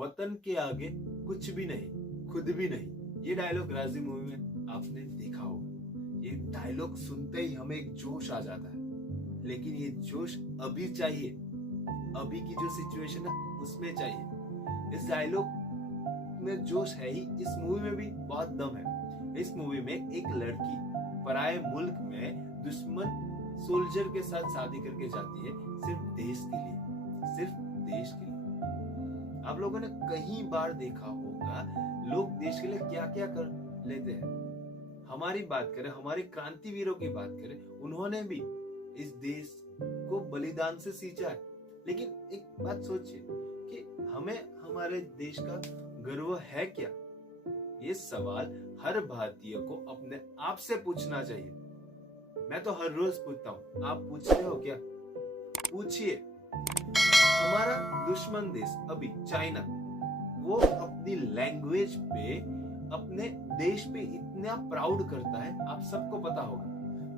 वतन के आगे कुछ भी नहीं, खुद भी नहीं। ये डायलॉग राजी मूवी में आपने देखा होगा। ये डायलॉग सुनते ही हमें एक जोश आ जाता है, लेकिन ये जोश अभी चाहिए, अभी की जो सिचुएशन है उसमें चाहिए। इस डायलॉग में जोश है ही, इस मूवी में भी बहुत दम है। इस मूवी में एक लड़की पराये मुल्क में दुश्मन सोल्जर के साथ शादी करके जाती है, सिर्फ देश के लिए, सिर्फ देश के लिए। आप लोगों ने कई बार देखा होगा लोग देश के लिए क्या क्या कर लेते हैं। हमारी बात करें, हमारे क्रांतिवीरों की बात करें, उन्होंने भी इस देश को बलिदान से सींचा है। लेकिन एक बात सोचिए कि हमें हमारे देश का गर्व है क्या? ये सवाल हर भारतीय को अपने आप से पूछना चाहिए। मैं तो हर रोज पूछता हूँ, आप पूछते हो क्या? पूछिए। हमारा दुश्मन देश अभी चाइना, वो अपनी लैंग्वेज पे, अपने देश पे इतना प्राउड करता है, आप सबको पता होगा।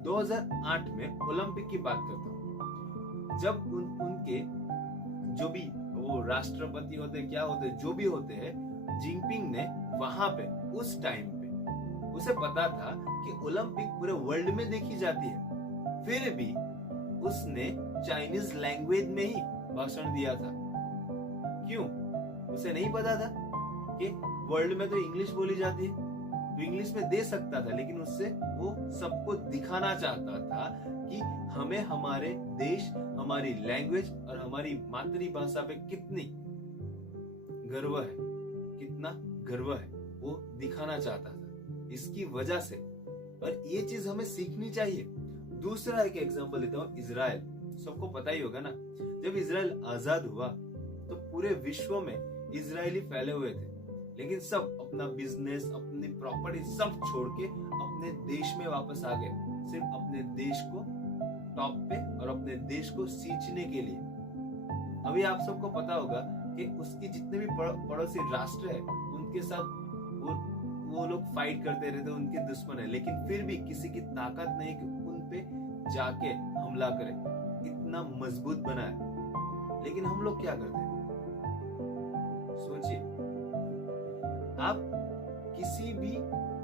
2008 में ओलंपिक की बात करता हूँ, जब उनके जो भी वो राष्ट्रपति होते, क्या होते, जो भी होते हैं, जिनपिंग ने वहां पे उस टाइम पे उसे पता था कि ओलंपिक पूरे वर्ल्ड में देखी जाती है, फिर भी उसने चाइनीज लैंग्वेज में ही भाषण दिया था। क्यों? उसे नहीं पता था कि वर्ल्ड में तो इंग्लिश बोली जाती है, तो इंग्लिश में दे सकता था, लेकिन उससे वो सबको दिखाना चाहता था कि हमें हमारे देश, हमारी लैंग्वेज और हमारी मातृभाषा पे कितनी गर्व है, कितना गर्व है, वो दिखाना चाहता था। इसकी वजह से, और ये चीज हमें सीखनी चाहिए। दूसरा एक एग्जांपल लेता हूँ, इजराइल। सबको पता ही होगा ना, जब इजराइल आजाद हुआ तो पूरे विश्व में इजरायली फैले हुए थे, लेकिन सब अपना बिजनेस, अपनी प्रॉपर्टी सब छोड़ के अपने देश में वापस आ गए, सिर्फ अपने देश को टॉप पे और अपने देश को सींचने के लिए। अभी आप सबको पता होगा कि उसकी जितने भी पड़ोसी राष्ट्र है, उनके साथ वो लोग फाइट करते रहते, उनके दुश्मन है, लेकिन फिर भी किसी की ताकत नहीं कि उन पे जाके हमला करे, इतना मजबूत बना है। लेकिन हम लोग क्या करते हैं? सोचिए, आप किसी भी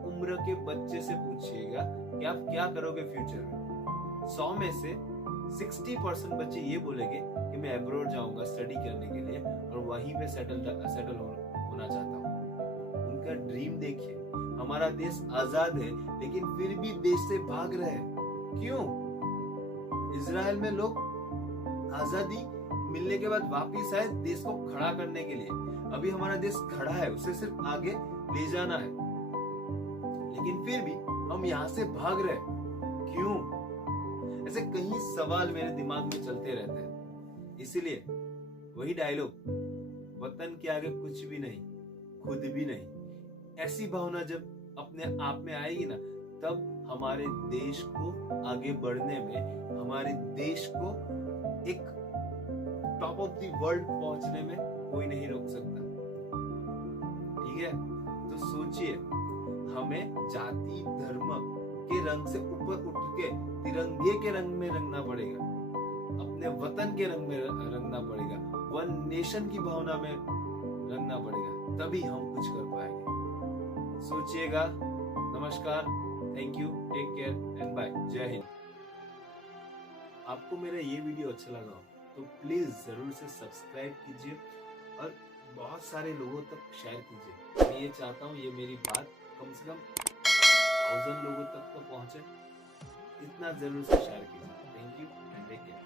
उम्र के बच्चे से पूछिएगा कि आप क्या करोगे फ्यूचर में, 100 में से 60% बच्चे ये बोलेंगे कि मैं अब्रॉड जाऊंगा स्टडी करने के लिए और वहीं पे सेटल होना चाहता हूँ। उनका ड्रीम देखिए। हमारा देश आजाद है, लेकिन फिर भी देश से भाग रहे हैं। क्यों? इजराइल में लोग आजादी मिलने के बाद वापिस आए देश को खड़ा करने के लिए। अभी हमारा देश खड़ा है, उसे सिर्फ आगे ले जाना है, लेकिन फिर भी हम यहाँ से भाग रहे हैं। क्यों? ऐसे कई सवाल मेरे दिमाग में चलते रहते हैं। इसीलिए वही डायलॉग, वतन के आगे कुछ भी नहीं, खुद भी नहीं, ऐसी भावना जब अपने आप में आएगी ना, तब हमारे देश को आगे बढ़ने में, हमारे देश को एक टॉप ऑफ द वर्ल्ड पहुंचने में कोई नहीं रोक सकता। ठीक है? तो सोचिए, हमें जाति धर्म के रंग से ऊपर उठ के तिरंगे के रंग में रंगना पड़ेगा, अपने वतन के रंग में रंगना पड़ेगा, वन नेशन की भावना में रंगना पड़ेगा, तभी हम कुछ कर पाएंगे। सोचिएगा। नमस्कार, thank you, take care and bye. जय हिंद। आपको मेरा ये वीडियो अच्छा लगा हो तो प्लीज जरूर से सब्सक्राइब कीजिए और बहुत सारे लोगों तक शेयर कीजिए। मैं ये चाहता हूँ ये मेरी बात कम से कम 1000 लोगों तक तो पहुंचे, इतना जरूर से शेयर कीजिए। Thank you and take care.